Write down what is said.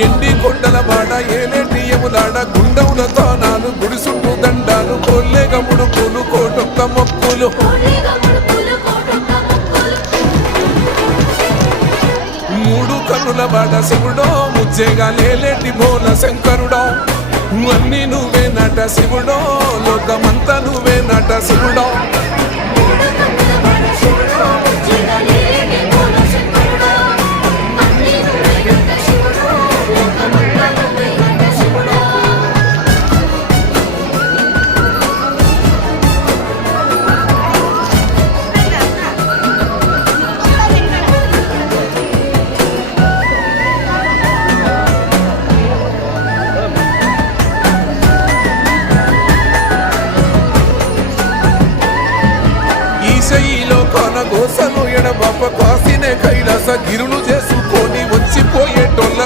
ఎండి కొండల వాడ ఏలేటి యములాడ గుండముల తానాలు గుడిసుంటు దండాలు కొల్లేగ ముడుపులు కోటొక్క మొక్కులు మూడు కన్నుల వాడ శివుడో ముజ్జేగా లేలేటి బోల శంకరుడో అన్ని నువ్వే నట శివుడో లోకమంతా నువ్వే నట శివుడో గోసలు ఎడబాప కాసినే కైలాస గిరులు